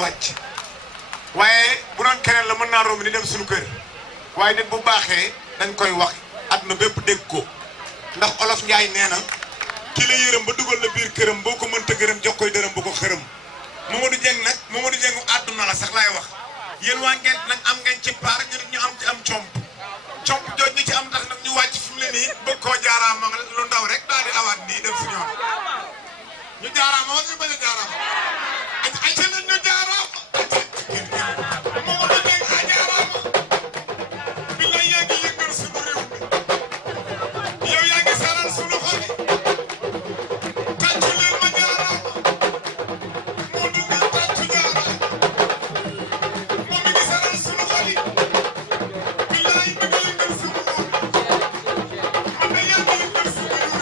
wàcc waaye bu doon keneen la mën naa romb ni dem suñu kër waaye nit bu baaxee dañ koy wax àdduna bépp dégg ko ndax olof Njaay nee na ki la yërëm ba dugal la biir këram boo ko mënta gërëm jox koy dërëm bu ko xërëm Mamadou Dieng nag Mamadou Dieng àdduna la sax laay wax yéen waa Ngent nag am ngeen ci paar ñu am ci am comp jooj ñu ci am tax nag ñu wàcc fi mu ne nii bëgg koo jaaraama lu ndaw rek daal di awaat nii dem si ñoom ñu jaaraama wala ñu bañ a jaaraama ay ca nañ ñu jaaraama Mamadou Dieng a jaaraama bi la yaa ngi yëngal suñu réew mi yow yaa ngi saral suñu xol yi tàccu leen ma jaaraama moo du nga tàccu jaaraama moom mi ngi saral suñu xol yi bi laay bëgg a yëngal suñu xol man de yaa ngi yëngal suñu réew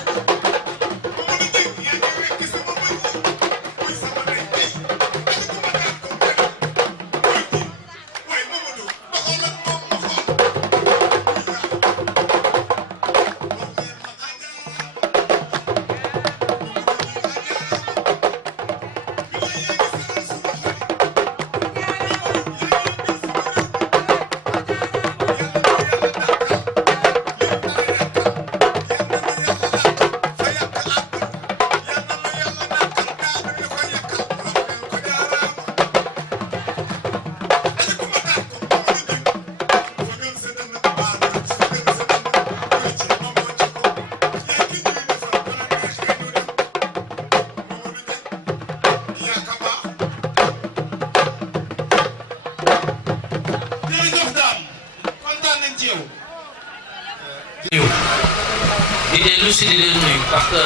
Mamadou Dieng yaa ngi wekk sama bëñ muy sama ndey ay ak ku ma daan ko bëri waaye Mamadou ba xool ak moom ma xool di dellu si di leen nuyu parce que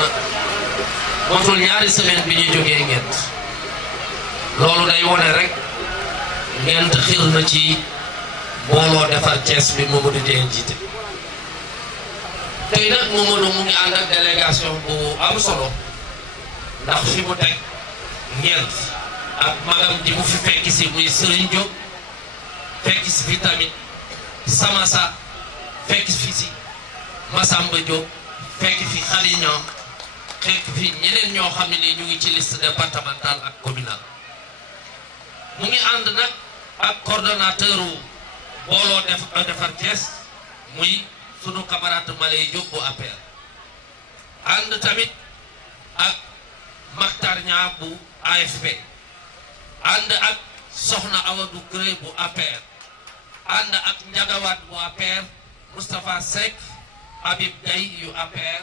motul ñaari semaine bi ñu jógee Ngent loolu day wone rek Ngent xir na ci booloo defar Thiès bi Mamadou Dieng jiite tey nag Mamadou mu ngi ànd ak délégation bu am solo ndax fi mu teg Ngent ak magam ji mu fi fekki si muy Serigne Diop fekki si fi tamit Samassa fekki fi si Massamba Diop fekk fi Xariñam fekk fi ñeneen ñoo xam ne ñu ngi ci liste départementale ak communale mu ngi ànd nag ak coordonnateur booloo defar Thiès muy sunu camarade Malay Diop bu APR ànd tamit ak Maktar Ñaa bu AFP ànd ak Soxna Awadou Gré bu APR ànd ak Njagawaat bu APR Moustapha Seck Habib Gaye yu APR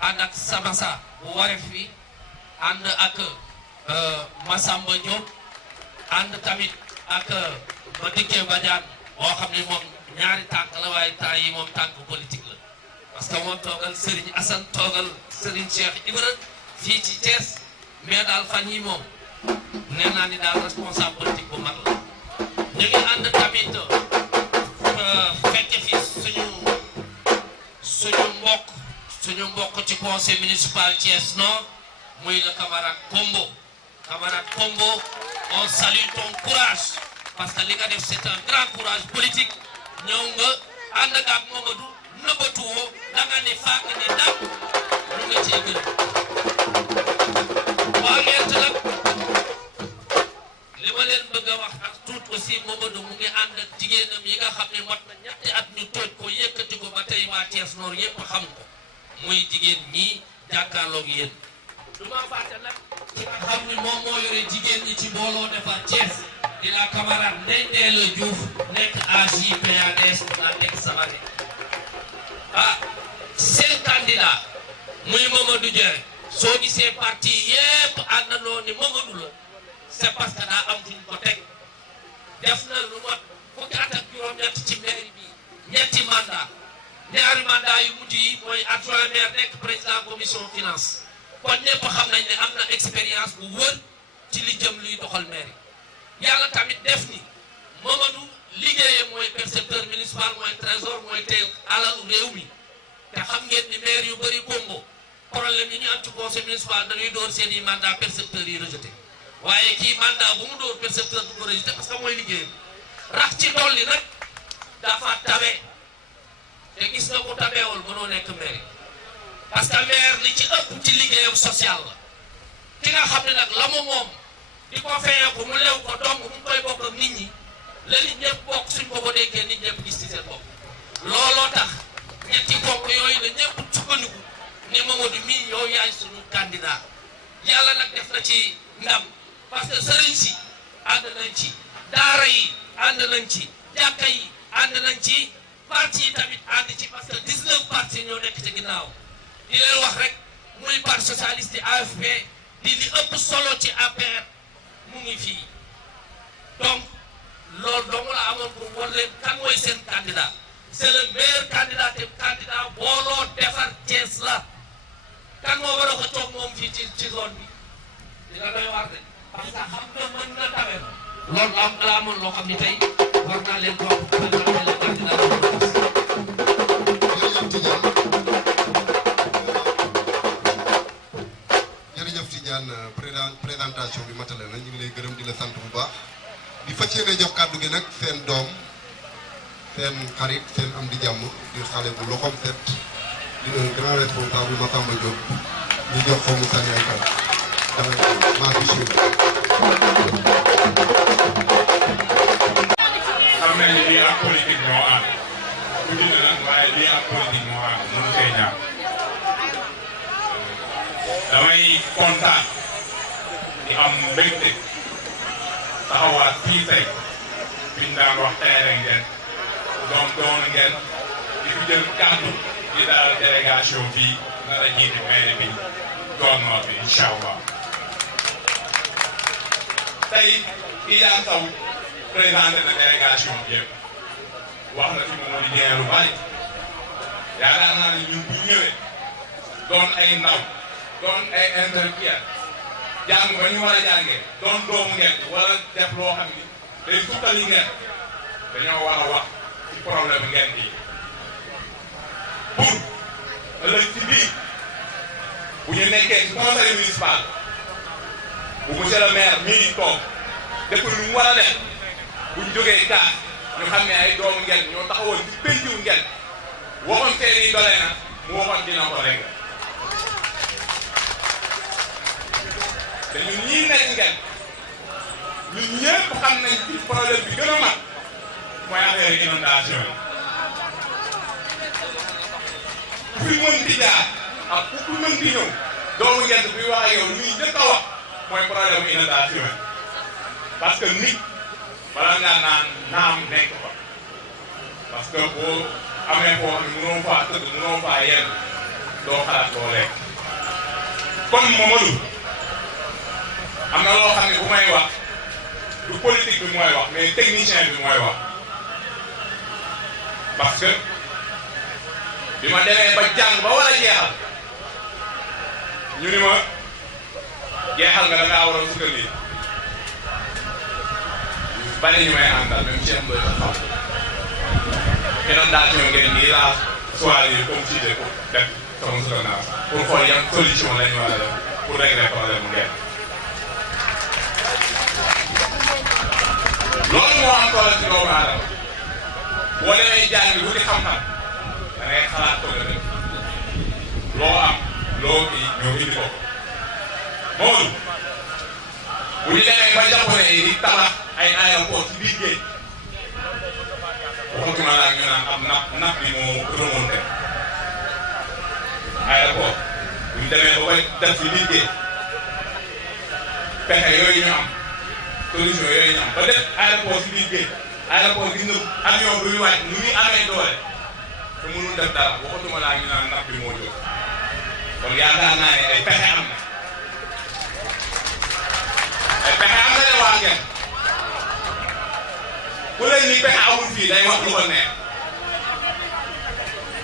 ànd ak Samassa bu Waref wi ànd ak Massamba Diop ànd tamit ak Madické Badiane boo xam ne moom ñaari tànk la waaye temps yi moom tànk politique la parce que moom toogal Serigne Assane toogal Serigne Cheikh Ibra fii ci Thiès mais daal fan yi moom nee naa ni daal responsable politique bu mag la ñu ngi ànd tamit fekke fi suñu mbokk ci conseil municipal Thiès Nord muy le camarade Combo on salue ton courage parce que li nga def c'est un grand courage politique ñëw nga ànd ak Mamadou nëbbatuwoo da nga ne fàq ne dàq lu nga cee gën waa Ngent nag li ma leen bëgg a wax ak tuut aussi Mamadou mu ngi ànd ak jigéenam yi nga xam ne mot na ñetti at ñu tooj ko yëkkati ko ba tey waa Thiès Nord yépp xam ko muy jigéen ñi jàkkaarloog yéen du ma fàtte nag ki nga xam ni moom moo yore jigéen ñi ci booloo defar Thiès di la camarade Ndeye Ndella Diouf nekk AJ/PADS la nekk Sabane seen candidat muy Mamadou Dieng soo gisee parti yépp àndandoo ni Mamadou la c'est parce que daa am fu ñu ko teg def na lu mot fukki at ak juróom-ñett ci mairie bi ñetti mandat ñaari mandat yu mujj yi mooy adjoint maire nekk président commission finance kon ñëpp xam nañ ne am na expérience bu wër ci li jëm luy doxal mairie yàlla tamit def ni Mamadou liggéeyam mooy percepteur municipal mooy trésor mooy teel alalu réew mi te xam ngeen ni maire yu bëri Congo problème yi ñu am ci conseil municipal dañuy door seen i mandat percepteurs yi rejeté waaye kii mandat bu mu door percepteur du ko rejeté parce que mooy liggéeyam rax ci dolli nag dafa tabe te gis nga ko tabeewul mënoo nekk maire parce que maire li ci ëpp ci liggéeyam social la ki nga xam ne nag la mu moom di ko fayee ko mu lew ko dong la nit ñëpp bokk suñ ko déggee nit ñëpp gis ci seen bopp looloo tax ñetti bokk yooyu la ñëpp sukkandiku ne Mamadou mii yow yaay suñu candidat yàlla nag def na ci ndam parce que sëriñ si ànd nañ ci daara yi ànd nañ ci jàkka yi ànd nañ ci parti yi tamit ànd ci parce que 19 parti ñoo nekk ci ginnaaw di leen wax rek muy parti socialiste AFP di li ëpp solo ci APR mu ngi fii donc loolu dong la amoon pour wan leen kan mooy seen candidat c'est le meilleur candidat te candidat booloo defar Thiès la kan moo war a ko toog moom fii ci zone bi dina doy waar de parce que xam nga mën na tawee loolu la amoon loo xam ni tey war naa leen ko wax pour présenter le candidat jërëjëf Tidiane présentation bi matale na ñu ngi lay gërëm di la sant bu baax di fas yéene jox kàddu gi nag seen doom seen xarit seen am di jàmm di xale bu loxoom set di un grand responsable Massamba Diop ñu jox ko mu sànni ay kàddu maa ngi si xam nañ ni lii ak politique moo am guddi na nag waaye lii ak politique moo am mënu see ñàkk damay kontaan di am mbégte taxawaat fii tey fiñ daan wax teere ngeen doon ngeen di fi jël kàddu di daal délégation fii nar a jiite maire bi doon noo bi incha allah tey Iyane Sow présenté na délégation bi yëpp wax na fi moom di lu bari yaakaar naa ne ñun bu ñëwee doon ay ndaw doon ay intellectuel jàng ba ñu war a jàngee doon doomu ngeen wala def loo xam ni day suqali ngeen dañoo war a wax ci problème ngeen yi pour ëllëg ci biir bu ñu nekkee ci conseil municipal bu monsieur le maire mii di toog def lu mu war a def bu ñu jógee kaas ñu xam ne ay doomu ngeen ñoo taxawoon ci péncu ngeen waxoon seen i dolee na mu waxoon dina ko rek te ñun ñii nekk ngeen ñun ñëpp xam nañ ci problème bi gën a mag mooy affaire inondation yi ku fi mën di jaar ak ku fi mën di ñëw doomu ngeen bi wax ak yow lu ñuy njëkk a wax mooy problème inondation yi parce que nit bala ngaa naan naam nekk fa parce que boo amee foo xam ne mënoo faa tëdd mënoo faa yenn doo xalaat doo lekk kon Mamadou am na loo xam ne bu may wax du politique bi mooy wax mais technicien bi mooy wax parce que bi ma demee ba jàng ba war a jeexal ñu ni ma jeexal nga da ngaa war a sukkandiku bari ñu may àndal même Cheikh Ndoye sax xam inondation ngeen nii laa choisir comme sujet pour def sama soutenance pour xool yan solution lañ war a def pour régler problème mu ngeen loolu moo am solo ci doomu aadama boo demee jàng wuti xam-xam da ngay xalaat ko nga def loo am loo kii ñoo indi ko Mamadou bu ñu demee ba japonais yi di tabax ay aéroport ci biir géej waxutuma laa ñu naan am napp bi moo remonté aéroport bu ñu demee ba koy def ci biir géej pexe yooyu ñu am solution yooyu ñu am ba def aéroport ci biir géej aéroport gis nga avion bi muy wàcc nu muy amee doole te mënul def dara waxutuma laa ñu naan napp bi moo jóg kon yaakaar naa ne ay pexe am na ay pexe am na ne waa ngeen ku leen ni pexe amul fii day wax lu ko neex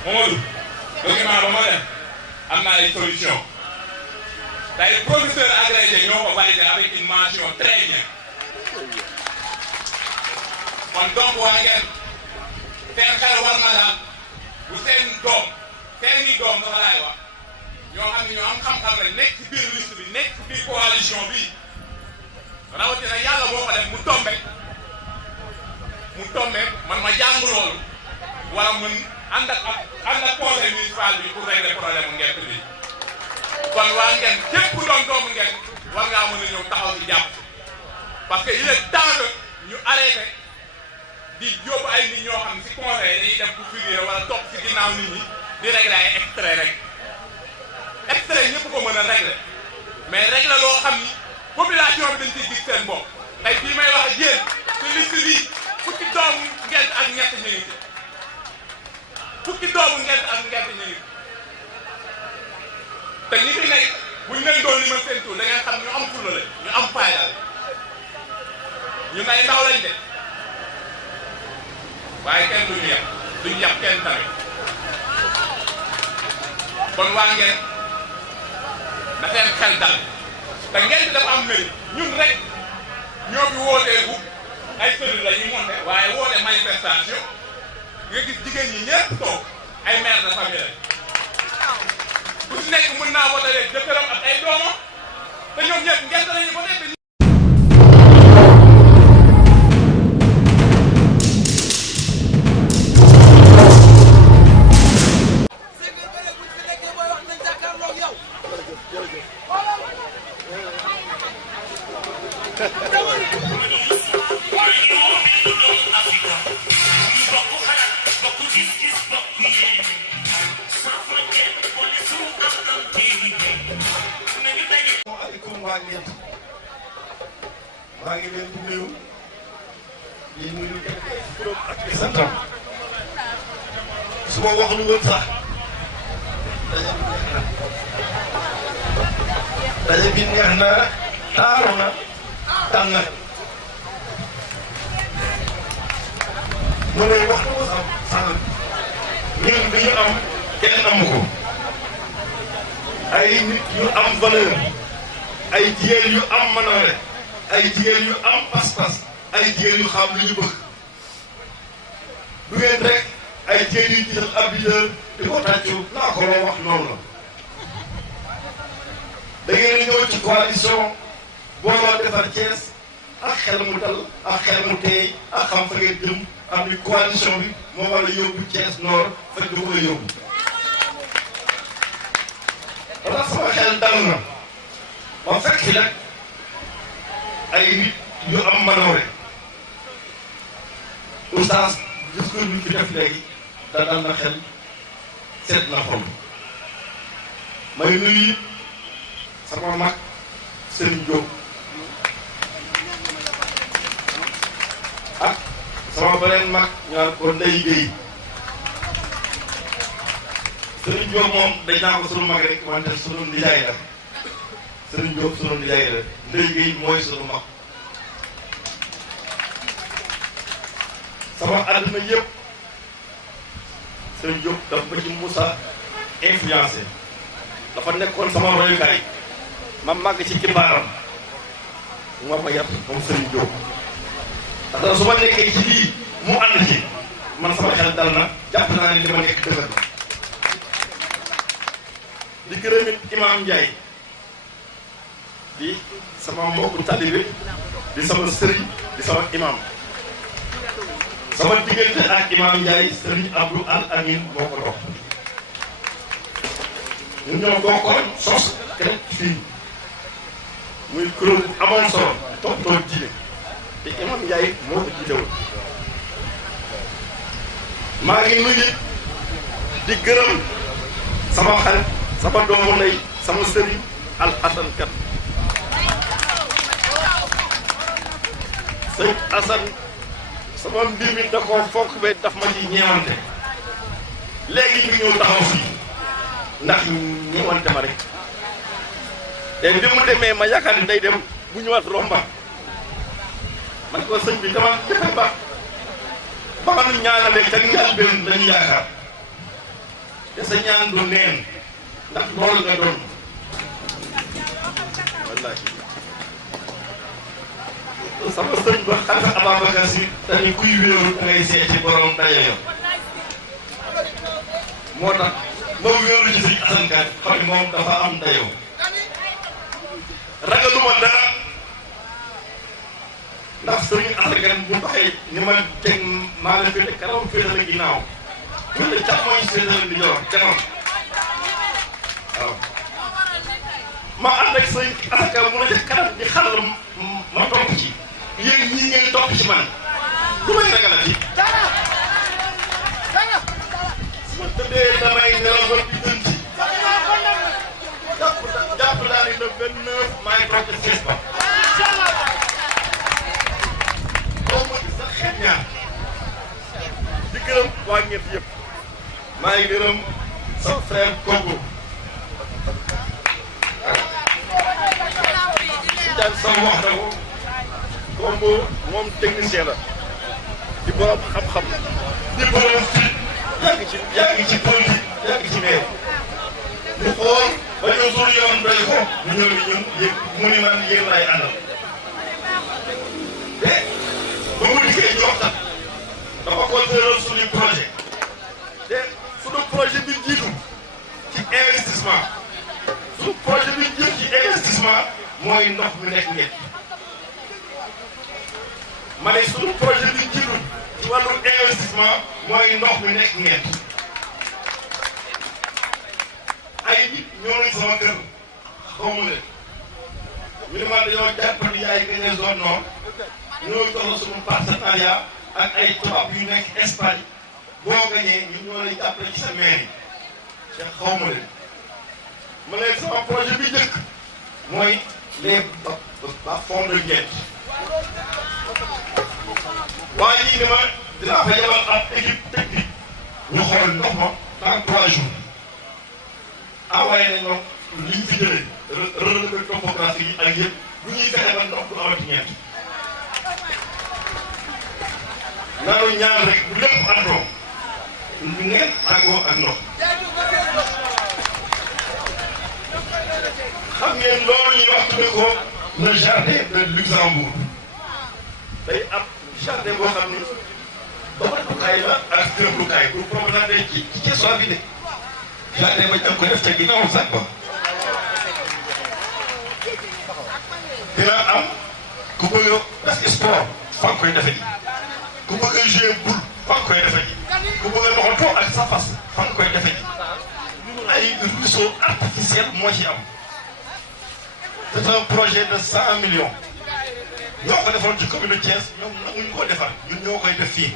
Mamadou document ba ma def am na ay solution day professeur agrégé ñoo ko validé avec une mention très bien kon donc waa ngeen seen xel war na daal bu seen doom seen i doom dafa laay wax ñoo xam ne ñoo am xam-xam rek nekk ci biir liste bi nekk ci biir coalition bi rawatina yàlla boo ko def mu tombe man ma jàng loolu war a mën ànd ak conseil municipal bi pour régler problème mu ngent bi kon waa ngeen képp ku doon doomu ngeen war ngaa mën a ñëw taxaw ci jàpp parce que il est temps que ñu arrêté di yóbbu ay nit ñoo xam ne si conseil dañuy dem pour figurer wala topp si ginnaaw nit ñi di régler ay extrait rek extrait ñëpp ko mën a régler mais régler loo xam ni population bi dañ ciy gis seen bopp tey fii may wax ak yéen ci liste bi fukki doomu Ngent ak ñett ñu ngi ci fukki doomu Ngent ak ñett ñu ngi te ñi fi nekk buñ leen doon li ma seen tur da ngeen xam ñu am fulla la ñu am fayda ñu ngay ndaw lañ de waaye kenn duñu yàpp kenn tamit kon waa Ngent na seen xel dal te Ngent dafa am mérite ñun rek ñoo fi wooteeku ay sëriñ la ñu monté waaye woote manifestation nga gis jigéen ñi ñëpp toog ay mère de famille la ku si nekk mën naa wote leen jëkkëram ak ay doomam te ñoom ñëpp Ngent lañu voté te maa ngi leen di nuyu di nuyu juróom ak santam su ma wax lu woon sax daje bi neex na taaru na dal na mu ne wax lu sax sànq ñun bi ñu am kenn amu ko ay nit yu am valeur ay jigéen yu am manoore ay jigéen yu am pas-pas ay jigéen yu xam lu ñu bëgg du ngeen rek ay jigéen yu jiital ab leader di ko tàccu laa ko loo wax noonu la da ngeen ñëw ci coalition booloo defar Thiès ak xel mu dal ak xel mu teey ak xam fa ngeen jëm xam ni coalition bi moo war a yóbbu Thiès Nord fa ñu ko yóbbu wala sama xel dal na ma fekk fi nag ay nit yu am manoore oustaz discours bi fi def léegi da dal na xel seet na xol may nuyu sama mag Serigne Diop ak sama beneen mag ñu naan ko Ndeye Guèye Serigne Diop moom dañ naa ko sunu mag rek wante sunu nijaay la Serigne Diop sunu nijaay la Ndeye Guèye mooy sunu mag sama àdduna yëpp Serigne Diop dafa ba ci Moussa influencé dafa nekkoon sama royukaay ma màgg ci kimbaaram moo ma yar moom Serigne Diop ndax su ma nekkee ci lii mu ànd ci man sama xel dal na jàpp naa ne li ma nekk dëgg di gërëm it Imam Ndiaye di sama mbokku talibé di sama sëriñ di sama imam sama diggante ak Imam Ndiaye sëriñ Abdou Al Amin moo ko dox ñun ñoo bokkoon sos kenn fii muy kuréel bu amoon solo toppatoo diine te Imam Ndiaye moo ko jiite woon maa ngi nuyu di gërëm sama xarit sama doomu ndey sama sëriñ Al Hassan Kat sëñ Assane sama mbir mi da koo fonk ba daf ma ci ñeewante léegi ñu ñëw taxaw fii ndax ñeewante ma rek te bi mu demee ma yaakaar ni day dem bu ñëwaat romba man ko sëñ bi dama jëfe ba ma nu ñaanalee ca njaal benn lañu yaakaar te sa ñaan du neen ndax loolu nga doon wallaahi sama sëñ ba xalifa Ababacar Si dañu kuy wéeru da ngay seeti borom dayo moo tax ma wéeru ci sëñ Assane Ka xam ne moom dafa am dayo ragaluma dara ndax sëñ Assane Ka bu doxee ni ma teg maa la féete kanam féete la ginnaaw féete càmmooñ féete la di joor kanam waaw ma ànd ak sëñ Assane Ka mu ne ca kanam di xalal ma topp ci yéen ñii ngeen topp ci man lu may ragalati su ma tëddee damay nelaw ba di dënti jàpp naa ni le 29 maa ngi toog ci siis ba boo ma gis sax xeet ñaar di gërëm waa ñett yëpp maa ngi gërëm sama frère Kogo daan sama wax na ko Kogo moom technicien la di borom xam-xam di borom fit yàgg ci politique yàgg ci maire ñu xool ba ñu suur yoon doy ko ñu ñëw ni ñun yëg mu ni man yéen laay àndal te ba mu dikkee ñu waxtaan dafa considéré suñu projet te suñu projet bi jiitu ci investissement suñu projet bi jiitu ci investissement mooy ndox mi nekk ngeen ma ne suñu projet bi jiitu ci wàllu investissement mooy ndox mi nekk ngeen ay nit ñoo nañ sama kër xaw ma leen ñu ne ma dañoo jàpp ni yaay gagné zone nord ñoo jox la suñu partenariat ak ay tubaab yu nekk Espagne boo gagné ñun ñoo lay jàppale ci sa mairie te xaw ma leen ma ne sama projet bi njëkk mooy les ba fond de Nguent waa ji ne ma dinaa fa yebal ab équipe technique ñu xool ndox ma dans 3 jours envoyé nañ ma li ñu fi jëlee relevé topographie yi ak yëpp lu ñuy fexe ba ndox du amati ñeent nanu ñaan rek bu lépp àndoo ñu ngeen àngoo ak ndox xam ngeen loolu ñuy wax tudde ko le jardin de Luxembourg day am jardin boo xam ni doxatukaay la ak gërëmlukaay pour promenade ci Thiessois bi de jardin ba jàng ko def ca ginnaaw sax ba dina am ku bëgg parce que sport fa nga koy defe ji ku bëgg a jouer boule fa nga koy defe ji ku bëgg a doxantoo ak sa fas fa nga koy defe ji ay ruisseau artificiel moo ci am c'est un projet de 100 millions ñoo ko defoon ci commune Thiès ñoom nanguñu ko defar ñun ñoo koy def fii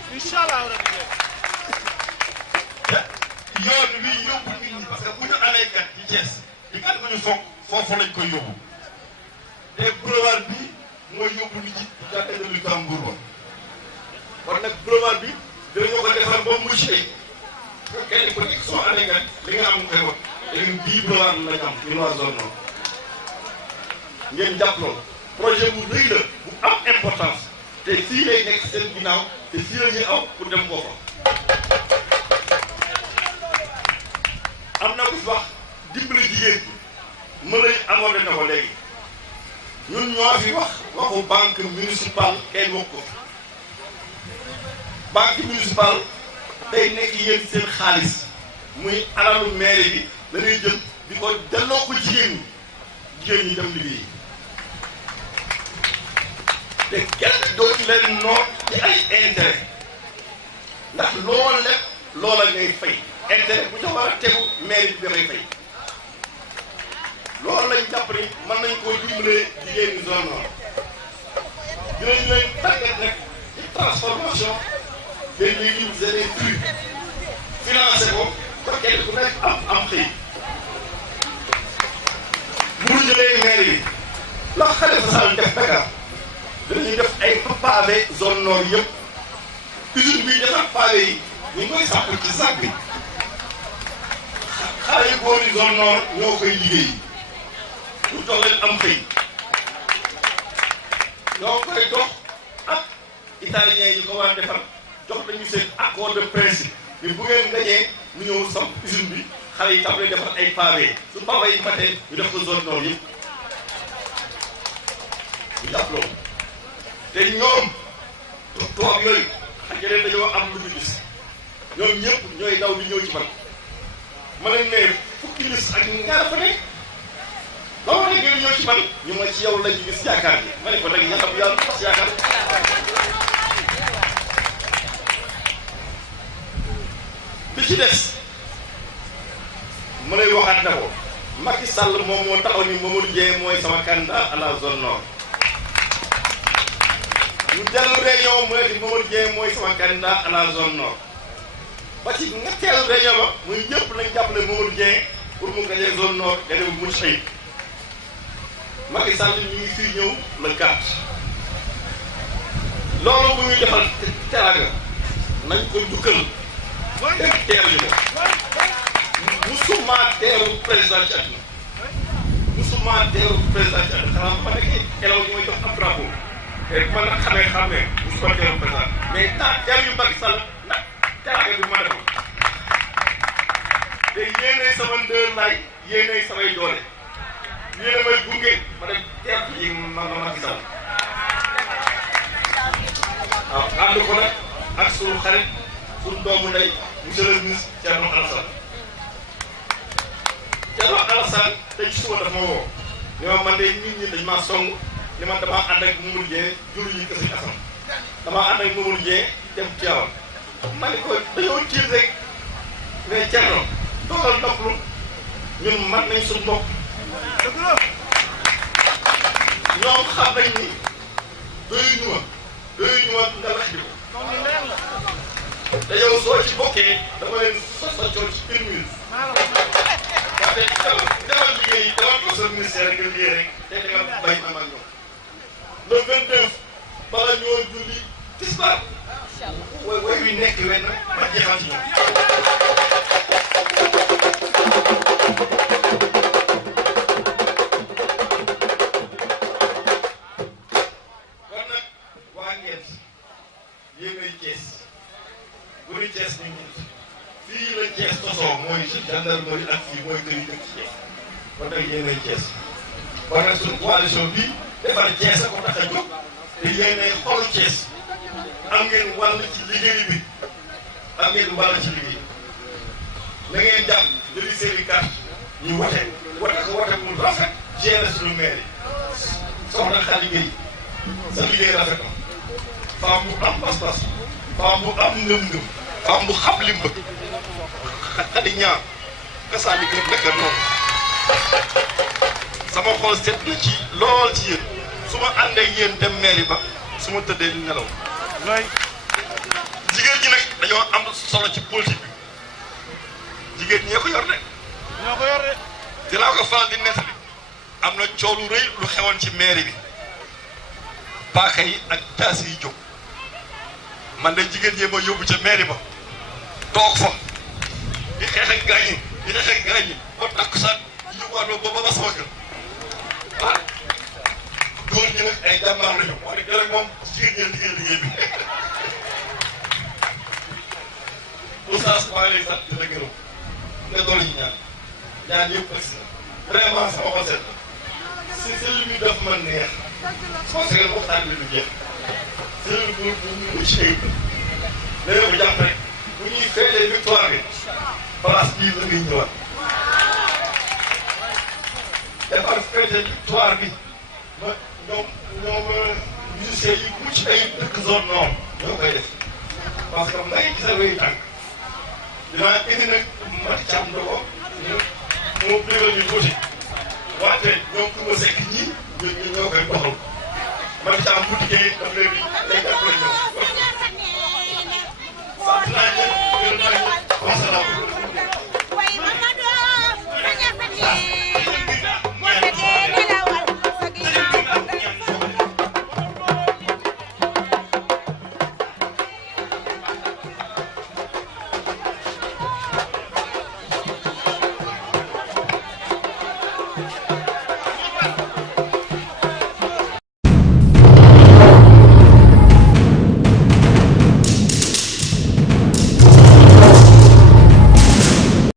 yoon wi yóbbu nit ñi parce que bu ñu amee kat ci Thiès di kat bu ñu foog foofu lañ koy yóbbu te boulevard bi mooy yóbbu nit ñi jardin de Luxembourg ba kon nag boulevard bi dinañoo ko defar ba mu mucc ayib kenn ku nekk soo amee kat li nga am koy wax léegi bii boulevard lañ am ñun waa zone nord ngeen jàpp loolu projet bu rëy la bu am importance te fii lay nekk seen ginnaaw te fii la ñuy aw pour dem foofa am na ku fi wax dimbali jigéen ñi mën nañu aborder na ko léegi ñun ñoo fi wax waxu banque municipale kenn wax ko banque municipale day nekk yéen seen xaalis muy alalu mairie bi dañuy jël di ko delloo ko jigéen ñi dem liggéey te kenn dootu leen noot ci ay intérêt ndax loolu lépp loola ngay fay intérêt bu ñu war a tegu mairie bi dafay fay loolu lañ jàpp ni mën nañ koo dimbalee jigéen ñi zone nord dinañ leen tàggat nag ci transformation des légumes et des fruits financé ko ba kenn ku nekk am xëy bu ñu jëlee mairie yi la Khalifa Sall def Dakar dinañuy def ay pavé zone nord yëpp usine bi defar pavé yi ñu ngi koy sàpp ci sac bi xale yu góor yi zone nord ñoo koy liggéey pour jox leen am xëy ñoo koy dox ak italiens yi ko war a defar jox nañu seen accord de principe bi bu ngeen gañee ñu ñëw samp usine bi xale yi tam lay defar ay pavé su pavé yi matee ñu def ko zone nord yëpp ñu jàpp loolu te ñoom tubaab yooyu ak yeneen dañoo am lu ñu gis ñoom ñëpp ñooy daw di ñëw ci man ma leen ne fukki ministre ak ñaar fa nekk ba ma ne ngeen ñëw ci man ñu ma ci yow lañu gis yaakaar bi ma ne ko nag ñaata bu yàlla fas yaakaar bi ci des ma lay waxaat na ko Macky Sall moom moo taxaw ni Mamadou Dieng mooy sama candidat à la zone nord ñu dellu réunion mu ne di Mamadou Dieng mooy sama candidat à la zone nord ba ci ñetteelu réunion ba muy ñëpp nañ jàppale Mamadou Dieng pour mu gagner zone nord gagner bu mucc ayib Macky Sall ñu ngi fii ñëw le 4 loolu bu ñuy defal teraanga nañ ko njukkal dégg teeru ñu ko musuma teeru président ci àdduna musuma teeru président ci àdduna xanaa ba nekkee elaw ñu may jox am drapeau te bu ma la xamee musuma teeru président mais teeru yu Macky Sall ndax teraanga bi ma defoon te yéenay sama ndër laay yéenay samay doole yéen a may gunge ma dem teeru yi ma Macky Sall waaw ànd ko nag ak suñu xarit suñu doomu ndey monsieur le ministre Thierno Alassane Thierno Alassane tey ci suba dafa ma woo ni ma man de nit ñi dañ maa song ni man damaa ànd ak Mamadou Dieng jur yi kër si asam damaa ànd ak Mamadou Dieng dem Tivaouane ma ne ko dañoo tiir rek mais Thierno toogal noppalu ñun man nañ suñu bopp ñoom xam nañ ni doyuñu ma nga laaj ko te yow soo ci bokkee dama leen sos a coono ci une minute waaye demal liggéey demal ko sa ministère nga liggéey rek te da nga bay am ak ñoom le 29 bala ñoo julli tisbaar way wi nekk wenn ma jeexal ci ñoom kon nag waa Ngeent yéen ay Thiès bu ñu Thiès ñu ngi fii la Thiès tosoo mooy gendarmerie ak fii mooy kër yi dëkk ci Thiès kon nag yéen ay Thiès kon nag suñu coalition bii defar Thiès a ko tax a jóg te yéen ay xolu Thiès am ngeen wàll ci liggéey bi am ngeen wàll ci liggéey na ngeen jàpp jëli seen i carte ñu wote ko mu rafet gérer suñu maire yi soxna Khady Gueye sa liggéey rafet na femme bu am pas-pas femme bu am ngëm-ngëm femme bu xam lim bëgg Khady ñaar ka saa liggéey nekk noonu sama xol seet na ci lool ci yéen su ma ànd ak yéen dem mairie ba su ma tëddee di nelaw jigéen ñi nag dañoo am solo ci politique bi jigéen ñee ko yor de ñoo ko yor de dinaa ko faral di nettali am na coow lu rëy lu xewoon ci mairie bi paaka yi ak taas yi jóg man de jigéen ñee ma yóbbu ca mairie ba toog fa di xeex ak gaañ yi ba takk sax ñu yóbbuwaat ba sama kër ah góor ñi nag ay jàmbaar lañu wax dëgg yàlla moom jigéen ñee liggéey bi oustaz maa ngi lay sant di la gërëm nga doon ñu ñaan yëpp agsi na vraiment sama xol set si cellule bi daf ma neex parce que waxtaan bi du jeex cellule bu mu ci ayib la léegi bu jàpp rek bu ñuy feetee victoire bi place bii la ngay ñëwaat defar feetee victoire bi ma ñoom musiciens yi mucc ayib dëkk zone nord ñoo koy def parce que may gis nga wéy tànk dinaa indi nag Mati Thiam Ndogo mu bégal ñu tuuti wante ñoom ku ma sekk ñii ñoo koy doxal Mati Thiam bu dikkee daf leen di day jàppale ñoom